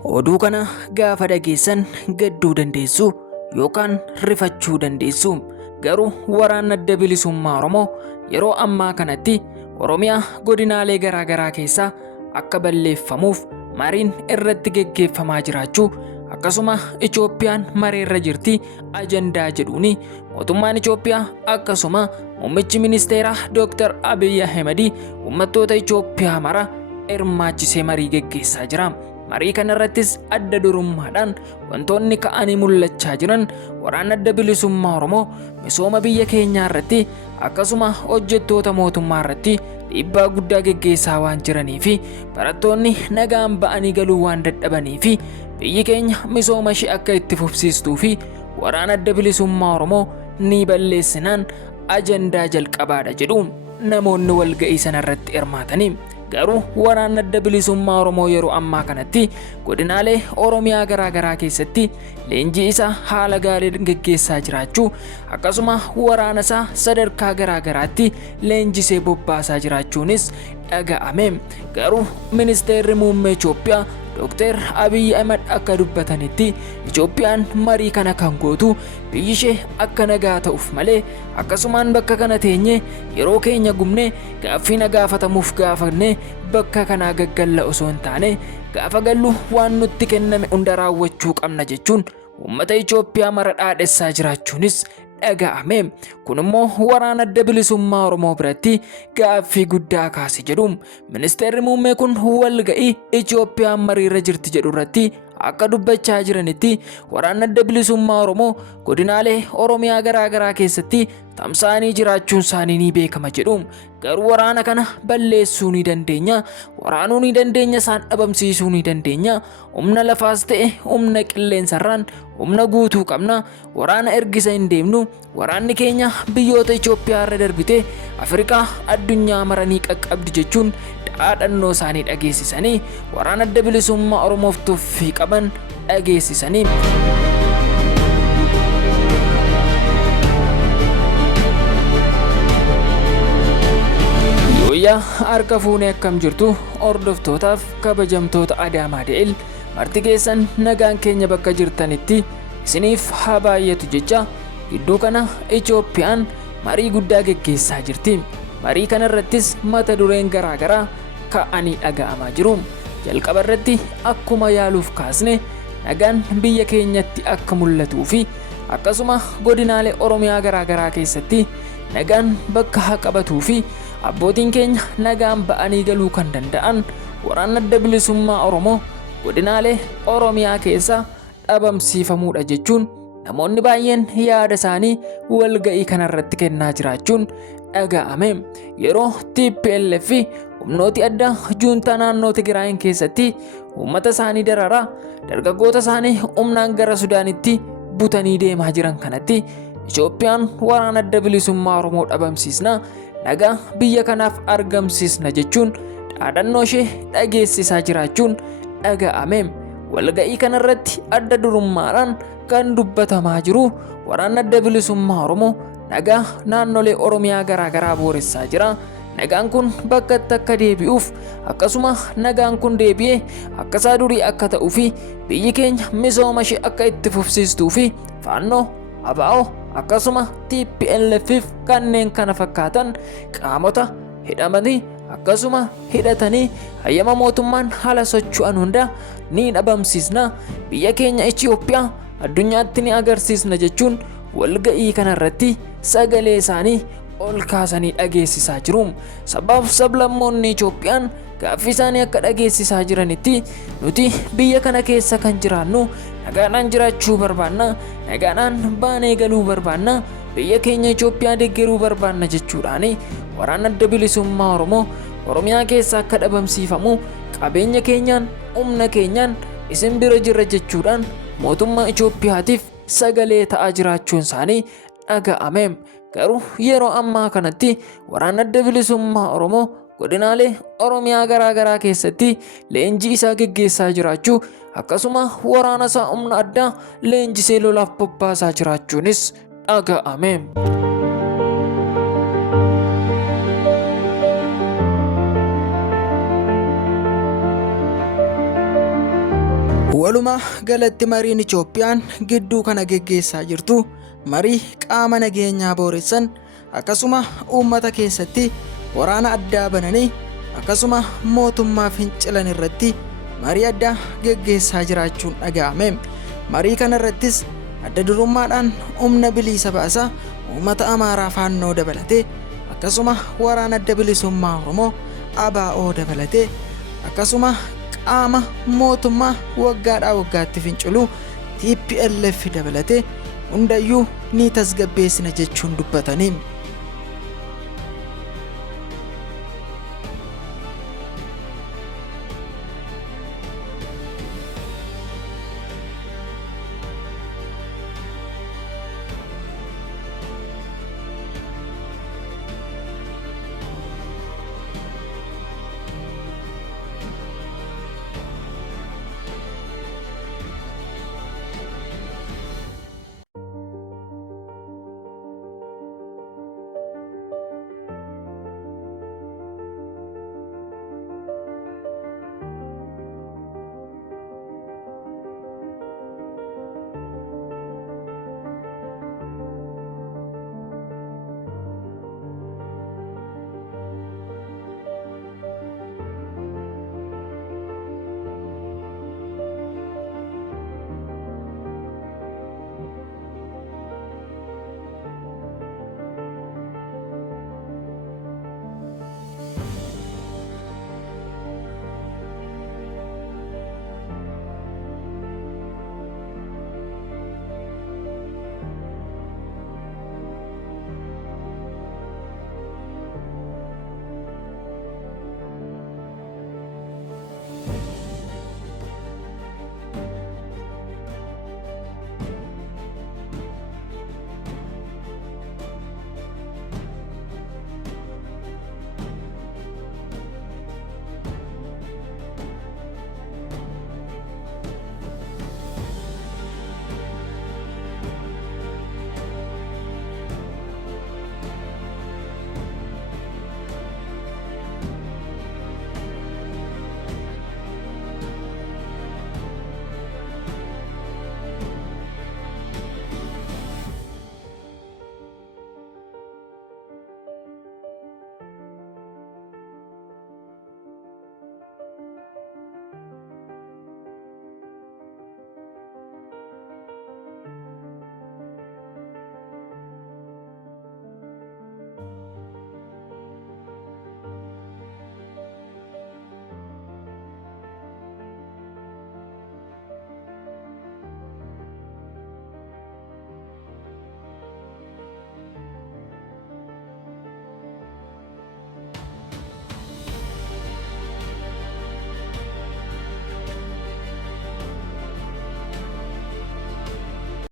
Oduu kana gaafa dhageessan gadduu dandeessu yookaan rifachuu dandeessu. Garuu waraanni adda bilisummaa Oromoo yeroo ammaa kanatti Oromiyaa godinaalee garaa garaa keessaa akka balleeffamuuf mariin irratti geggeeffamaa jiraachuu akkasuma Itoophiyaan mareerra jirti ajandaa jedhuuni mootummaan Itoophiyaa akkasuma muummichi ministeeraa Dr. Abiy Ahmed uummattoota Itoophiyaa mara hirmaachisee marii geggeessaa jira. Marii kana irrattis adda durummaadhaan wantoonni ka'anii mul'achaa jiran waraana adda bilisummaa Oromoo misooma biyya keenyaa irratti akkasuma hojjettoota mootummaa irratti dhiibbaa guddaa geggeessaa waan jiranii fi barattoonni nagaan ba'anii galuu waan dadhabanii fi biyyi keenya misooma ishee akka itti fufsiistuu fi waraana adda bilisummaa Oromoo ni balleessinaan ajandaa jalqabaadha jedhu namoonni walga'ii sana irratti hirmaatanii. Garuu waraana adda bilisummaa Oromoo yeroo ammaa kanatti godinaalee Oromiyaa garaa garaa keessatti leenjii isaa haala gaariin geggeessaa jiraachuu akkasuma waraana isaa sadarkaa garaa garaatti leenjisee bobbaasaa jiraachuunis dhaga'ame. Garuu ministeerri muummee Itoophiyaa Dr. Abiy Ahmed akka dubbatanitti Itoophiyaan marii kana kan gootu biyyi ishee akka nagaa ta'uuf malee akkasumaan bakka kana teenye yeroo keenya gubne gaaffii gaafatamuuf gaafanne bakka kanaa gaggalla osoo hin taane gaafa gallu waan nutti kenname hunda raawwachuu qabna jechuun uummata Itoophiyaa mara dhaadhessaa jiraachuunis dhaga'ame. Kun immoo waraana adda bilisummaa Oromoo biratti gaaffii guddaa kaase jedhu ministeerri muummee kun walga'ii Itoophiyaan mariirra jirti jedhu irratti akka dubbachaa jiranitti waraana adda bilisummaa Oromoo godinaalee Oromiyaa garaa garaa keessatti tamsaanii jiraachuun isaanii ni beekama jedhu. Garuu waraana kana balleessuu ni dandeenya, waraanuu ni dandeenya, isaan dhabamsiisuu ni dandeenya. Humna lafaas ta'e humna qilleensarraan humna guutuu qabna. Waraana ergisa hin deemnu. Waraanni keenya biyyoota Itoophiyaa irra darbite Afrikaa addunyaa maranii qaqqabdi jechuun dhaadannoo isaanii dhageessisanii waraana adda bilisummaa Oromoof tuffii qaban dhageessisanii. Guyyaa harka fuunee akkam jirtu hordoftootaaf kabajamtoota Adaamaa Da'el marti keessan nagaan keenya bakka jirtanitti isiniif haa baay'atu jecha gidduu kana Itoophiyaan marii guddaa geggeessaa jirti. Marii kana irrattis mata dureen garaa garaa ka'anii dhaga'amaa jiru. Jalqaba irratti akkuma yaaluuf kaasne nagaan biyya keenyatti akka mul'atuu fi akkasuma godinaalee Oromiyaa garaa garaa keessatti nagaan bakka haa qabatuu fi abbootiin keenya nagaan ba'anii galuu kan danda'an waraana adda bilisummaa Oromoo godinaalee Oromiyaa keessa dhabamsiifamuudha jechuun namoonni baay'een yaada isaanii walga'ii kanarratti kennaa jiraachuun dhaga'ame. Yeroo TPLF humnooti adda juuntaa naannoo Tigraayin keessatti uummata isaanii dararaa dargaggoota isaanii humnaan gara Sudaanitti butanii deemaa jiran kanatti Itoophiyaan waraana adda bilisummaa Oromoo dhabamsiisna, nagaa biyya kanaaf argamsiisna jechuun dhaadannoo ishee dhageessisaa jiraachuun dhaga'ame. Walga'ii kanarratti adda durummaadhaan kan dubbatamaa jiru waraana adda bilisummaa Oromoo nagaa naannolee Oromiyaa garaa garaa booressaa jira. Nagaan kun bakka akka deebi'uuf akkasuma nagaan kun deebi'ee akka isaa durii akka ta'uu fi biyyi keenya misooma ishee akka itti fufsiistuu fi faannoo ABO akkasuma TPLF kanneen kana fakkaatan qaamota hidhamanii akkasuma hidhatanii hayyama mootummaan haala socho'an hunda ni dhabamsiisna, biyya keenya Itoophiyaa addunyaatti ni agarsiisna jechuun walga'ii kanarratti sagalee isaanii ol kaasanii dhageessisaa jiru. Sabaaf sablammoonni Itoophiyaan gaaffii isaanii akka dhageessisaa jiranitti nuti biyya kana keessa kan jiraannu nagaadhaan jiraachuu barbaanna, nagaadhaan baanee galuu barbaanna, biyya keenya Itoophiyaa deeggaruu barbaanna jechuudhaan waraana adda bilisummaa Oromoo Oromiyaa keessa akka dhabamsiifamu qabeenya keenyaan humna keenyaan isin bira jirra jechuudhaan mootummaa Itoophiyaatiif sagalee ta'aa jiraachuun isaanii dhaga'ame. Garuu yeroo ammaa kanatti waraana adda bilisummaa Oromoo godinaalee Oromiyaa garaa garaa keessatti leenjii isaa geggeessaa jiraachuu akkasuma waraana isaa humna addaa leenjisee lolaaf bobbaasaa jiraachuunis dhaga'ame. Walumaa galatti mariin Itoophiyaan gidduu kana geggeessaa jirtu marii qaama nageenyaa booressan akkasuma uummata keessatti waraana addaa bananii akkasuma mootummaa fincilan irratti marii addaa geggeessaa jiraachuun dhaga'ame. Marii kana irrattis adda durummaadhaan humna bilisa baasaa uummata Amaaraa faannoo dabalatee akkasuma waraana adda bilisummaa Oromoo ABO dabalatee akkasuma qaama mootummaa waggaadhaa waggaatti fincilu TPLF dabalatee hundayyuu ni tasgabbeessina jechuun dubbatanii